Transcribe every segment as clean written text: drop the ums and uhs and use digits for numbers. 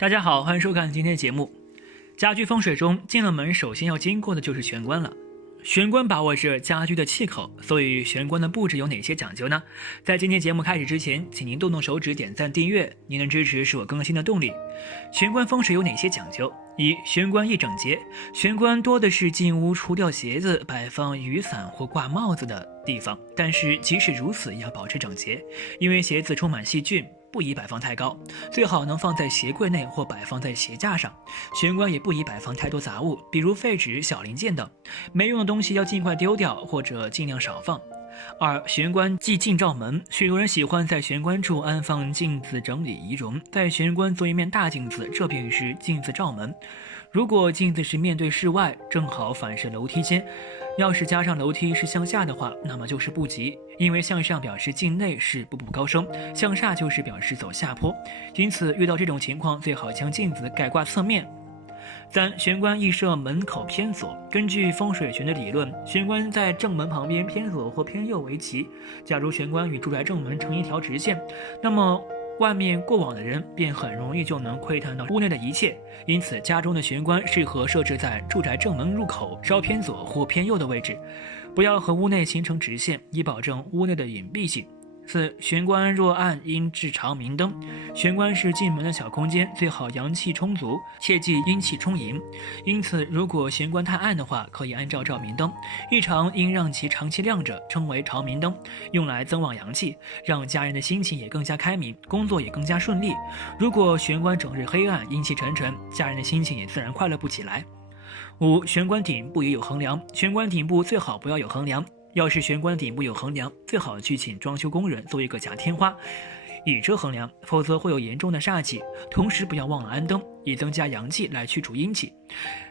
大家好，欢迎收看今天的节目。家居风水中，进了门首先要经过的就是玄关了。玄关把握着家居的气口，所以玄关的布置有哪些讲究呢？在今天节目开始之前，请您动动手指点赞订阅，您的支持是我更新的动力。玄关风水有哪些讲究？一、玄关宜整洁。玄关多的是进屋除掉鞋子、摆放雨伞或挂帽子的地方，但是即使如此也要保持整洁，因为鞋子充满细菌，不宜摆放太高，最好能放在鞋柜内或摆放在鞋架上。玄关也不宜摆放太多杂物，比如废纸、小零件等，没用的东西要尽快丢掉或者尽量少放。二、玄关忌镜照门。许多人喜欢在玄关处安放镜子整理仪容，在玄关做一面大镜子，这便是镜子照门。如果镜子是面对室外，正好反射楼梯间，要是加上楼梯是向下的话，那么就是不吉，因为向上表示境内是步步高升，向下就是表示走下坡，因此遇到这种情况，最好将镜子改挂侧面。三、玄关宜设门口偏左。根据风水学的理论，玄关在正门旁边偏左或偏右为吉。假如玄关与住宅正门成一条直线，那么外面过往的人便很容易就能窥探到屋内的一切，因此家中的玄关适合设置在住宅正门入口稍偏左或偏右的位置，不要和屋内形成直线，以保证屋内的隐蔽性。四、玄关若暗，应置长明灯。玄关是进门的小空间，最好阳气充足，切忌阴气充盈。因此，如果玄关太暗的话，可以按照照明灯，日常应让其长期亮着，称为长明灯，用来增旺阳气，让家人的心情也更加开明，工作也更加顺利。如果玄关整日黑暗，阴气沉沉，家人的心情也自然快乐不起来。五、玄关顶不宜有横梁。玄关顶部最好不要有横梁。要是玄关顶部有横梁，最好去请装修工人做一个假天花，以遮横梁，否则会有严重的煞气。同时不要忘了安灯，以增加阳气来驱除阴气。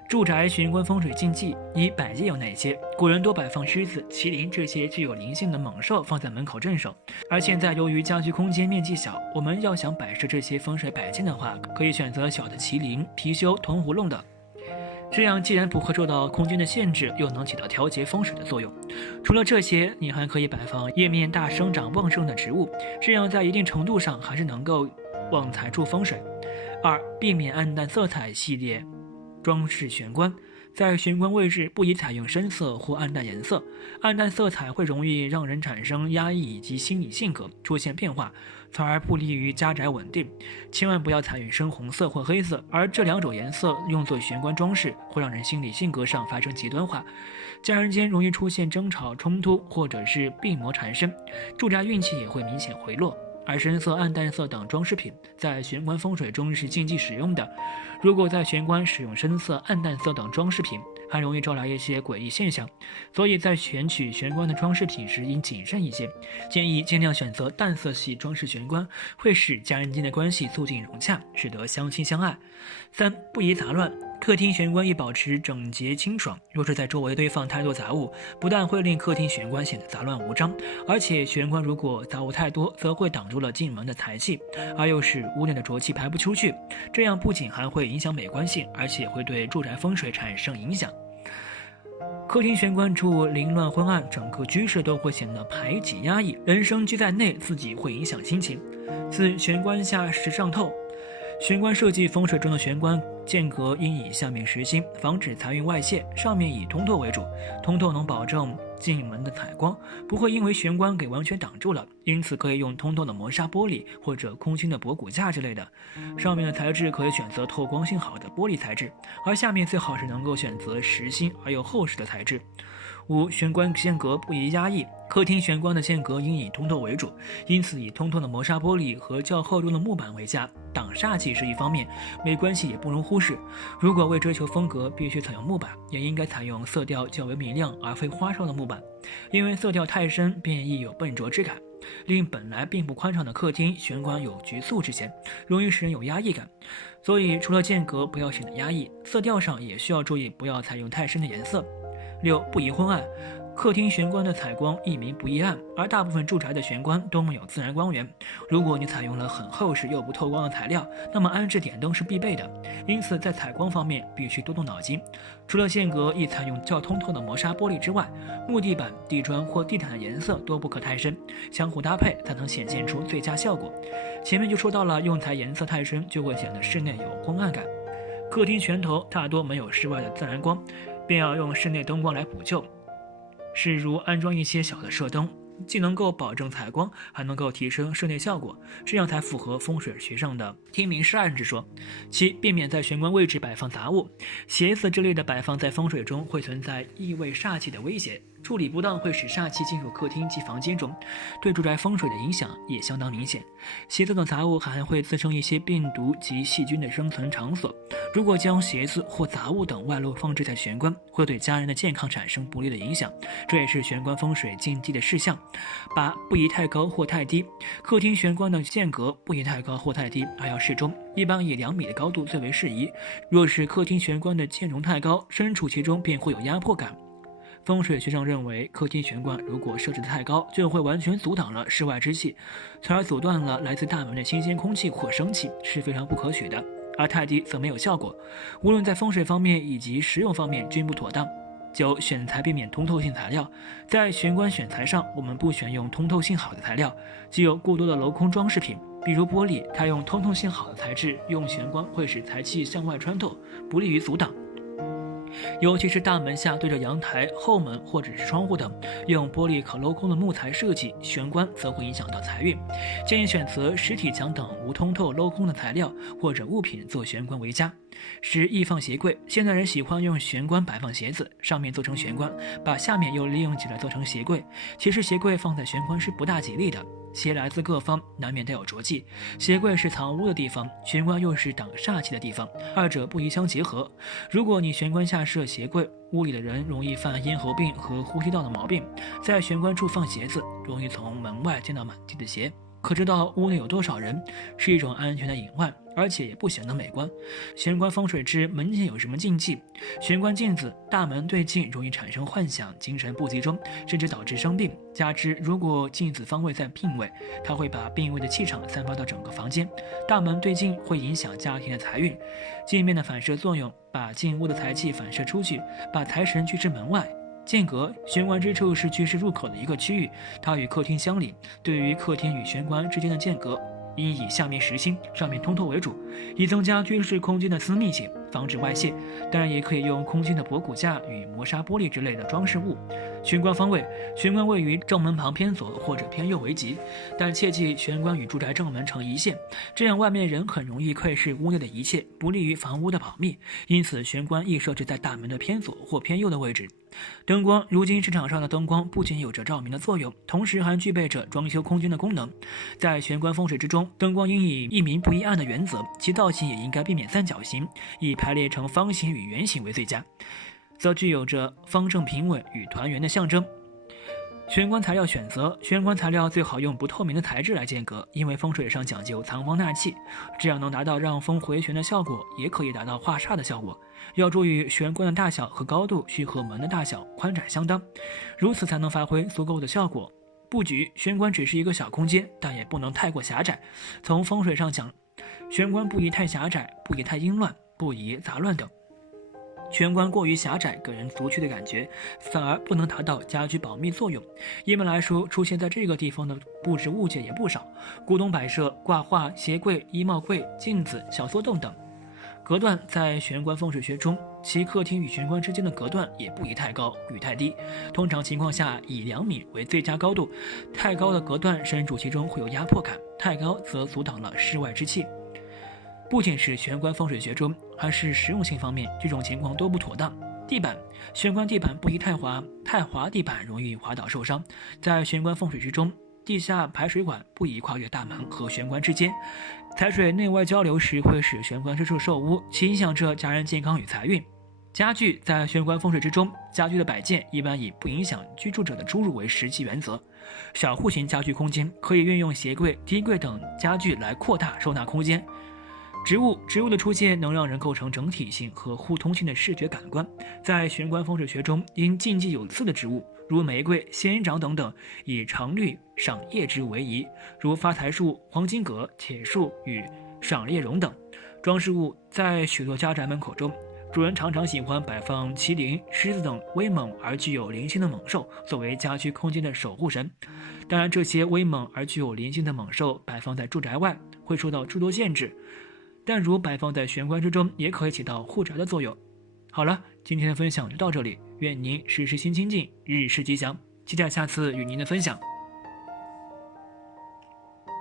住宅玄关风水禁忌一、摆件有哪些？古人多摆放狮子、麒麟这些具有灵性的猛兽放在门口镇守，而现在由于家居空间面积小，我们要想摆设这些风水摆件的话，可以选择小的麒麟、貔貅、铜葫芦等。这样既然不会受到空间的限制，又能起到调节风水的作用。除了这些，你还可以摆放叶面大生长旺盛的植物，这样在一定程度上还是能够旺财助风水。二、避免暗淡色彩系列装饰玄关。在玄关位置不宜采用深色或暗淡颜色，暗淡色彩会容易让人产生压抑以及心理性格出现变化，从而不利于家宅稳定。千万不要采用深红色或黑色，而这两种颜色用作玄关装饰，会让人心理性格上发生极端化，家人间容易出现争吵冲突，或者是病魔缠身，住宅运气也会明显回落。而深色、暗淡色等装饰品在玄关风水中是禁忌使用的。如果在玄关使用深色、暗淡色等装饰品，还容易招来一些诡异现象，所以在选取玄关的装饰品时应谨慎一些，建议尽量选择淡色系装饰玄关，会使家人间的关系促进融洽，使得相亲相爱。三、不宜杂乱。客厅玄关宜保持整洁清爽，若是在周围堆放太多杂物，不但会令客厅玄关显得杂乱无章，而且玄关如果杂物太多，则会挡住了进门的财气，而又使屋内的浊气排不出去，这样不仅还会影响美观性，而且会对住宅风水产生影响。客厅玄关处凌乱昏暗，整个居室都会显得排挤压抑，人生居在内，自己会影响心情。四、玄关下时上透。玄关设计风水中的玄关间隔应以下面实心，防止财运外泄，上面以通透为主，通透能保证进门的采光，不会因为玄关给完全挡住了，因此可以用通透的磨砂玻璃或者空心的博古架之类的。上面的材质可以选择透光性好的玻璃材质，而下面最好是能够选择实心而又厚实的材质。五、玄关间隔不宜压抑。客厅玄关的间隔应以通透为主，因此以通透的磨砂玻璃和较厚重的木板为佳，挡煞气是一方面，美观系也不容忽视。如果为追求风格必须采用木板，也应该采用色调较为明亮而非花哨的木板，因为色调太深便易有笨拙之感，令本来并不宽敞的客厅玄关有局促之嫌，容易使人有压抑感。所以除了间隔不要显得压抑，色调上也需要注意，不要采用太深的颜色。六、不宜昏暗。客厅玄关的采光一明不一暗，而大部分住宅的玄关都没有自然光源。如果你采用了很厚实又不透光的材料，那么安置点灯是必备的。因此，在采光方面必须多动脑筋。除了间隔易采用较通透的磨砂玻璃之外，木地板、地砖或地毯的颜色都不可太深，相互搭配才能显现出最佳效果。前面就说到了，用材颜色太深就会显得室内有昏暗感。客厅全头大多没有室外的自然光，便要用室内灯光来补救。是如安装一些小的射灯，既能够保证采光，还能够提升室内效果，这样才符合风水学上的听明示暗之说。其避免在玄关位置摆放杂物，鞋子之类的摆放在风水中会存在意味煞气的威胁，处理不当会使煞气进入客厅及房间中，对住宅风水的影响也相当明显。鞋子等杂物还会滋生一些病毒及细菌的生存场所，如果将鞋子或杂物等外露放置在玄关，会对家人的健康产生不利的影响，这也是玄关风水禁忌的事项。把不宜太高或太低，客厅玄关的间隔不宜太高或太低，而要适中，一般以2米的高度最为适宜。若是客厅玄关的间容太高，身处其中便会有压迫感。风水学上认为，客厅玄关如果设置的太高，就会完全阻挡了室外之气，从而阻断了来自大门的新鲜空气或生气，是非常不可取的。而太低则没有效果，无论在风水方面以及实用方面均不妥当。9. 选材避免通透性材料。在玄关选材上，我们不选用通透性好的材料，既有过多的镂空装饰品，比如玻璃，它用通透性好的材质用玄关会使财气向外穿透，不利于阻挡。尤其是大门下对着阳台、后门或者是窗户等，用玻璃可镂空的木材设计玄关，则会影响到财运。建议选择实体墙等无通透镂空的材料或者物品做玄关为佳。10. 易放鞋柜。现代人喜欢用玄关摆放鞋子，上面做成玄关，把下面又利用起来做成鞋柜。其实鞋柜放在玄关是不大吉利的，鞋来自各方，难免带有浊气。鞋柜是藏污的地方，玄关又是挡煞气的地方，二者不宜相结合。如果你玄关下设鞋柜，屋里的人容易犯咽喉病和呼吸道的毛病。在玄关处放鞋子，容易从门外见到满地的鞋，可知道屋内有多少人，是一种安全的隐患，而且也不显得美观。玄关风水之门前有什么禁忌？玄关镜子，大门对镜容易产生幻想，精神不集中，甚至导致生病。加之如果镜子方位在病位，它会把病位的气场散发到整个房间。大门对镜会影响家庭的财运，镜面的反射作用把进屋的财气反射出去，把财神拒之门外。间隔，玄关之处是居室入口的一个区域，它与客厅相邻。对于客厅与玄关之间的间隔，应以下面实心、上面通透为主，以增加居室空间的私密性，防止外泄。当然，也可以用空心的博古架与磨砂玻璃之类的装饰物。玄关方位，玄关位于正门旁偏左或者偏右为吉，但切记玄关与住宅正门成一线，这样外面人很容易窥视屋内的一切，不利于房屋的保密。因此，玄关宜设置在大门的偏左或偏右的位置。灯光，如今市场上的灯光不仅有着照明的作用，同时还具备着装修空间的功能。在玄关风水之中，灯光应以一明不一暗的原则，其造型也应该避免三角形，以排列成方形与圆形为最佳，则具有着方正平稳与团圆的象征。玄关材料选择，玄关材料最好用不透明的材质来间隔，因为风水上讲究藏风纳气，这样能达到让风回旋的效果，也可以达到化煞的效果。要注意玄关的大小和高度需和门的大小宽窄相当，如此才能发挥足够的效果。布局，玄关只是一个小空间，但也不能太过狭窄。从风水上讲，玄关不宜太狭窄，不宜太阴乱，不宜杂乱等。玄关过于狭窄，给人俗气的感觉，反而不能达到家居保密作用。一般来说，出现在这个地方的布置物件也不少，古董摆设、挂画、鞋柜、衣帽柜、镜子、小缩凳等。隔断，在玄关风水学中，其客厅与玄关之间的隔断也不宜太高与太低，通常情况下以2米为最佳高度。太高的隔断身处其中会有压迫感，太高则阻挡了室外之气。不仅是玄关风水学中，还是实用性方面，这种情况都不妥当。地板，玄关地板不宜太滑，太滑地板容易滑倒受伤。在玄关风水之中，地下排水管不宜跨越大门和玄关之间，财水内外交流时会使玄关之处受污，其影响着家人健康与财运。家具，在玄关风水之中，家具的摆件一般以不影响居住者的出入为实际原则。小户型家具空间可以运用鞋柜、梯柜等家具来扩大收纳空间。植物的出现能让人构成整体性和互通性的视觉感官，在玄关风水学中应禁忌有刺的植物，如玫瑰、仙人掌等等，以常绿、赏叶之为宜，如发财树、黄金葛、铁树与赏叶榕等。装饰物在许多家宅门口中，主人常常喜欢摆放麒麟、狮子等威猛而具有灵性的猛兽，作为家居空间的守护神。当然，这些威猛而具有灵性的猛兽摆放在住宅外，会受到诸多限制，但如摆放在玄关之中，也可以起到护宅的作用。好了，今天的分享就到这里，愿您时时心清静，日事吉祥，期待下次与您的分享。